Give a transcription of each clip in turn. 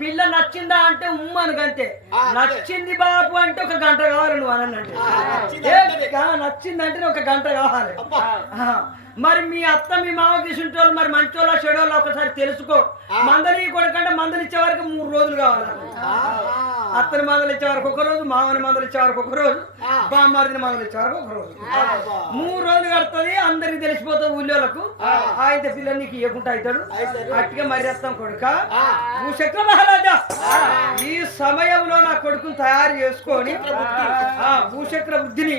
పిల్ల నచ్చిందా అంటే ఆ, అంతే. నచ్చింది బాబు అంటే ఒక గంట కావాలి నువ్వు అని అంటే నచ్చింది ఏ, అంటేనే. ఆ, నచ్చిందంటే ఒక గంట కావాలి మరి మీ అత్త మీ మామ కిసింటోళ్ళు మరి మంచోళ్ళ చెడోళ్ళ ఒకసారి తెలుసుకో ఆ. మందని కొడుకంటే మందలు ఇచ్చే వరకు మూడు రోజులు కావాలి. అత్తని మందలు ఇచ్చే వరకు ఒక రోజు మామని మందలు ఇచ్చే వరకు ఒక రోజు. బామ్మారిని మందలు ఇచ్చే వరకు ఒక రోజు. మూడు రోజులు కడుతుంది అందరికి తెలిసిపోతుంది ఊళ్ళోలకు. ఆయన పిల్లలు నీకు ఇవ్వకుండా అవుతాడు. అట్టిగా మరి వస్తాం కొడుక. ఆ. భూచక్ర మహారాజా. ఈ సమయంలో నా కొడుకుని తయారు చేసుకొని ఆ భూచక్ర బుద్ధిని.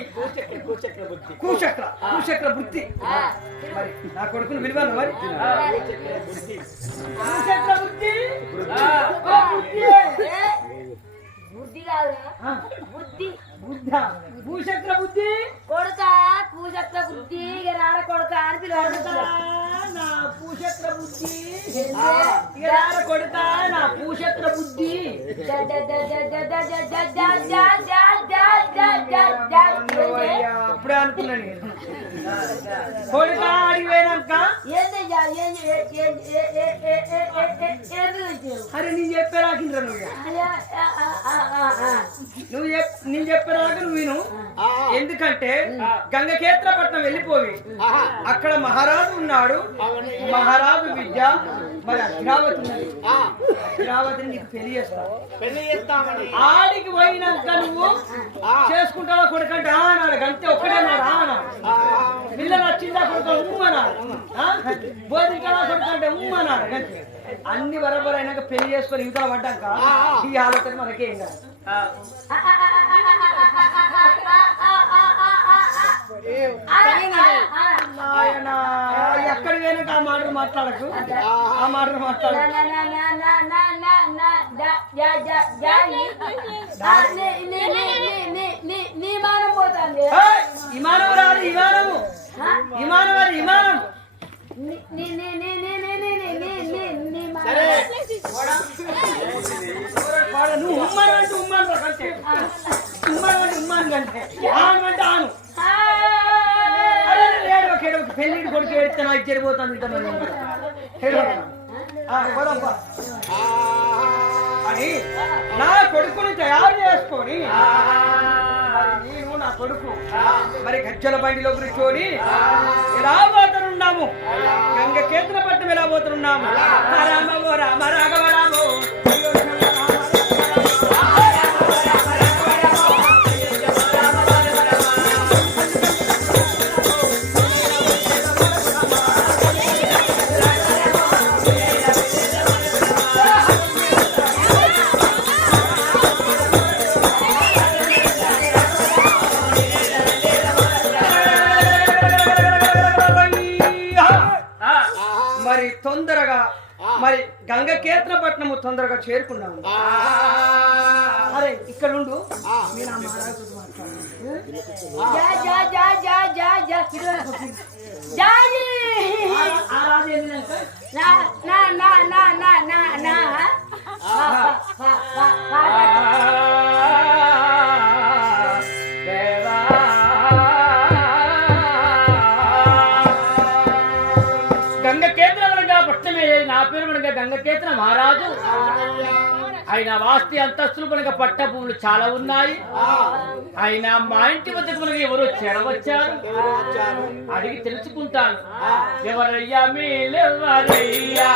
కూచక్ర కూచక్ర బుద్ధి. మరి నా కొడుకుని విలువను మరి. భూచక్ర బుద్ధి. బుద్ధి కాదురా బుద్ధి బుద్ధ భూచక్ర బుద్ధి కొడుక పూచక్ర బుద్ధి రాడ కొడుక అని పిలువడుతా నా పూచక్ర బుద్ధి రాడ కొడుక నా పూచక్ర బుద్ధి అప్పుడే అనుకున్నాను కొడుకా అడిగి పోయినాక అరే నేను చెప్పేరాకిండ్రా నువ్వు? నేను చెప్పేరాక నువ్వు విను. ఆ. ఎందుకంటే గంగకేత్రపట్నం వెళ్ళిపోయి. అక్కడ మహారాజు ఉన్నాడు. మహారాజు విద్య మరి అద్రావతి ఉన్నది. ఆ. అద్రావతిని నీకు పెళ్ళి చేస్తా. పెళ్ళి చేస్తామని. ఆడికి పోయినాక నువ్వు ఆ. చేసుకుంటావా కొడుకంటే? ఆ అన్నాడు. గంతే ఒక్కడే అన్నాడు ఆ అన్నాడు ఆ. పిల్లలు అన్ని బరబర్ అయినాక పెళ్ళి చేసుకొని యువతల పడ్డాక. ఈ ఆలోచన మనకేం కాదు ఆ. ఆయన ఎక్కడి పోయినాక ఆ మాటలు మాట్లాడకు ఆ మాటలు మాట్లాడకు నీ మానం పోతుంది ఏయ్! విమానం రాదు విమానము విమానం విమానం నువ్వు ఉమ్మను అంటే ఉమ్మను కంటే అంటే ఉమ్మను కంటే ఆను అంటే ఆను పెళ్ళిడి కొడుకు ఎడితే నాకు జరిపోతుంది అని నా కొడుకుని తయారు చేసుకొని నేను నా కొడుకు. మరి గజ్జల బండిలో కూర్చొని ఎలా పోతున్నాము గంగ కేంద్ర పట్టం ఎలా పోతున్నాము రామ రామ రాఘవ రామో తొందరగా మరి గంగకేత్రపట్నము తొందరగా చేరుకున్నాము. అరే ఇక్కడ ఉండు. నేను మహారాజు. ఆయన వాస్తి అంతస్తులు మనగా పట్ట భూములు చాలా ఉన్నాయి. ఆయన మా ఇంటి వద్దకు మనకి ఎవరు చెరవచ్చారు. అడిగి తెలుసుకుంటాను. ఎవరయ్యా మీరెవరయ్యా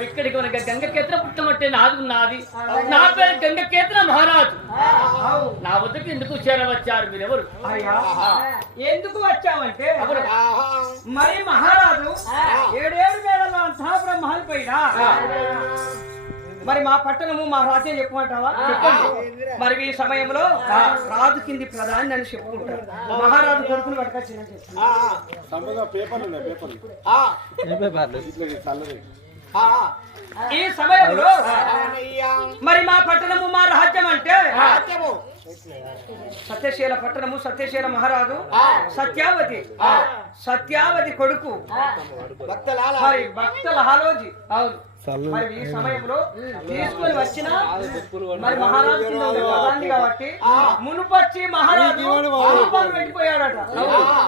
అయినా ఇక్కడికి మనకి గంగకేత్ర పుట్టమట్టే నాది నాది నా పేరు గంగకేత్ర మహారాజు. నా వద్దకు ఎందుకు చేరవచ్చారు మీరెవరు? అయ్యా. ఎందుకు వచ్చావంటే? ఎవరు? మరి మహారాజు ఏడేడు వేళలో అంతా బ్రహ్మాలు పైన మరి మా పట్టణము మా రాజ్యం చెప్పమంటావా? మరి ఈ సమయంలో రాజు కింది ప్రధాని అని చెప్పుకుంటారు మహారాజు కొడుకుని పట్టుకొచ్చిన ఈ సమయంలో. మరి మా పట్టణము మా రాజ్యం అంటే? రాజ్యము. సత్యశీల పట్టణము సత్యశీల మహారాజు? ఆ. సత్యావతి. సత్యావతి కొడుకు. మరి భక్తుల హాలోజీ అవును. మరి ఈ సమయంలో తీసుకొని వచ్చిన మరి మహారాజు కాబట్టి మునుపచ్చి మహారాజు పెట్టిపోయాడట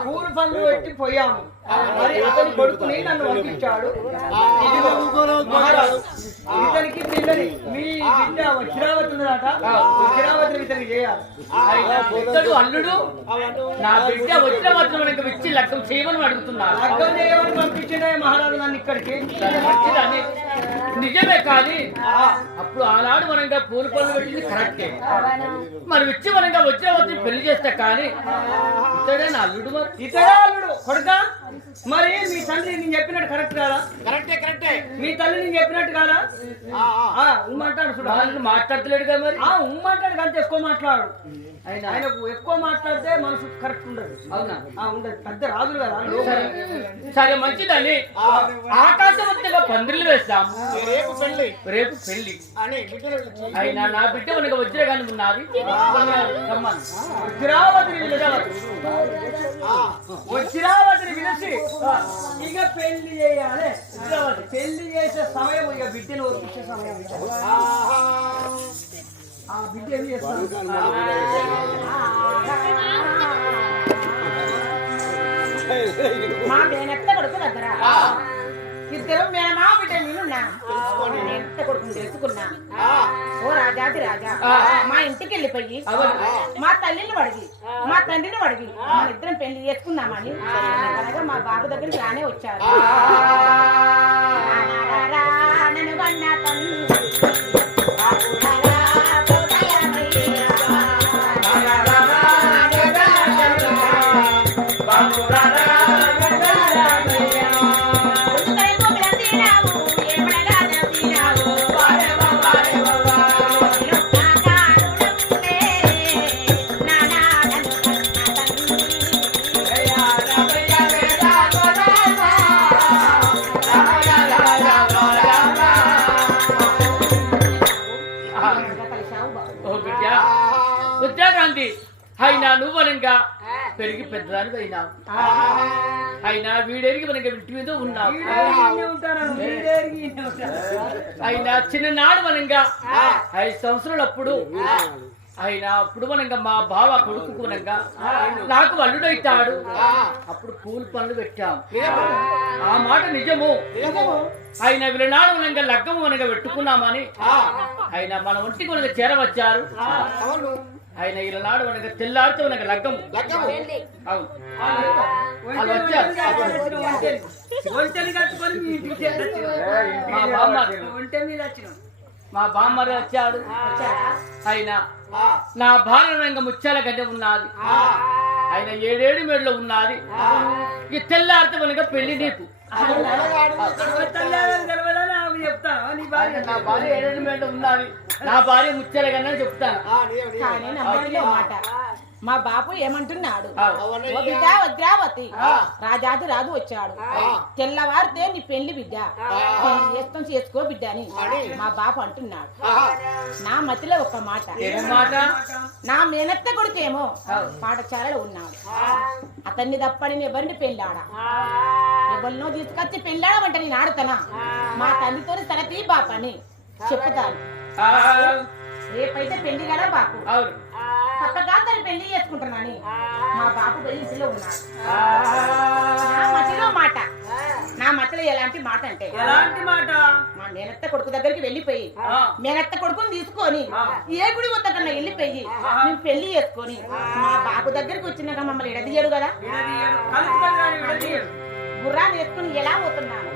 పూలు పనులు పెట్టిపోయాము మరి అతని కొడుకుని నన్ను పంపించాడు. ఇదిగో మహారాజు ఇతనికి పిల్లని మీ బిడ్డ వజ్రావతి వజ్రావతిని ఇతనికి చేయాలి. ఇతడు అల్లుడు. నా బిడ్డ మనకి ఇచ్చి లగ్గం చేయమని అడుగుతున్నాను లగ్గం చేయమని పంపించిన మహారాజు నన్ను ఇక్కడికి. నిజమే కానీ అప్పుడు ఆనాడు మనంగా పూల పనులు పెట్టింది కరెక్టే. మరి విచ్చి మనంగా వజ్రవతిని పెళ్ళి చేస్తే కానీ ఇతడే నా అల్లుడు ఇతడే అల్లుడు. కొడుక? మరి మీ తండ్రి నేను చెప్పినట్టు కరెక్ట్ కాదా? కరెక్టే కరెక్టే. మీ తల్లి నేను చెప్పినట్టు కాదా? ఆ, ఆ. ఆ ఉమ్మంటాడు చూడ. మాట్లాడతలేడు కదా మరి? ఆ ఉమ్మంటాడు కంటే ఎక్కువ మాట్లాడు. ఆయన ఆయనకు ఎక్కువ మాట్లాడితే మనసు కరెక్ట్ ఉండదు. అవునా? ఆ ఉండదు. పెద్ద రాజులు కదా సరే. సరే మంచిదని ఆకాశవంతంగా పందిర్లు వేస్తాం రేపు పెళ్ళి. రేపు పెళ్ళి అయినా నా బిడ్డ మనకి వజ్రగాని ఉన్నది. రమ్మను. వజ్రావతిని ఇక పెళ్ళి చేయాలి. పెళ్ళి చేసే సమయం ఇక బిడ్డను ఒప్పించే సమయం. ఆ బిడ్డ ఏం చేస్తాడు మా మేనత్త కొడుకు దగ్గర. ఇద్దరు మేనమా బిడ్డ మేనత్త కొడుకుని తెలుసుకున్నా. ఓ రాజాది రాజా. మా ఇంటికి వెళ్ళిపోయి మా తల్లిని అడిగి మా తండ్రిని అడిగి మన ఇద్దరం పెళ్ళి చేసుకుందామని అనగా మా బాబు దగ్గరికి రానే వచ్చారు. నన్ను పెరిగి పెద్దదాని అయినావు అయినా వీడెరిగి మనకి ఇంటి మీద ఉన్నావు. అయినా చిన్ననాడు వనంగా ఐదు సంవత్సరాలు అప్పుడు అయినా అప్పుడు వనంగా మా బావ కొడుకు వనంగా నాకు అల్లుడైతాడు అప్పుడు పూల పనులు పెట్టాం. ఆ మాట నిజము. ఆయన వీళ్ళనాడు వనంగా లగ్గము వనంగా పెట్టుకున్నామని. ఆయన మన ఒంటికి వనంగా చేరవచ్చారు. అవును. ఆయన ఈనాడు లగ్గము లగ్గము అవును. ఒంటెని వచ్చారు. మీ బామ్మరి వచ్చాడు? ఆయన నా భార్య రంగ ముత్యాల గడ్డ ఉన్నది. ఆయన ఏడేడు మేడలో ఉన్నది. ఈ తెల్లారితే మనక పెళ్ళి నీకు. నాకు చెప్తావా నీ భార్య ఏడేడు మేడలో ఉన్నది. నా భార్య ముత్యాల గడ్డ చెప్తాను. కానీ నమ్మట్లే మాట. మా బాపు ఏమంటున్నాడు? ఓ. బిడ్డ వజ్రావతి రాజాది రాజు వచ్చాడు. తెల్లవారితే నీ పెళ్ళి బిడ్డ. చేస్తాం చేసుకో బిడ్డ అని మా బాపు అంటున్నాడు. నా మతిలో ఒక మాట. ఏం మాట? నా మేనత్త కొడుకేమో పాఠశాలలో ఉన్నాడు. అతన్ని తప్పని ఎవరిని పెళ్ళాడా. ఎవరినో తీసుకొచ్చి పెళ్ళాడమంట నేను ఆడుతానా? మా తల్లితో సరతి బాపని. చెప్పుతాను. ఆ, రేపైతే పెళ్ళి కదా బాపు? అవును. పక్కగా తను పెళ్ళి చేసుకుంటున్నాని మా బాపు పెళ్ళి ఇంటిలో ఉన్నాడు. నా మతిలో మాట. నా మతిలో ఎలాంటి మాట అంటే ఎలాంటి మాట? మా మేనత్త కొడుకు దగ్గరికి వెళ్ళిపోయి ఆ. మేనత్త కొడుకుని తీసుకొని ఏ గుడి వద్ద కన్నా వెళ్ళిపోయి మేము పెళ్ళి చేసుకొని మా బాబు దగ్గరికి వచ్చినాక మమ్మల్ని ఎడదీయడు కదా. గుర్రాన్ని వేసుకుని ఎలా పోతున్నాను?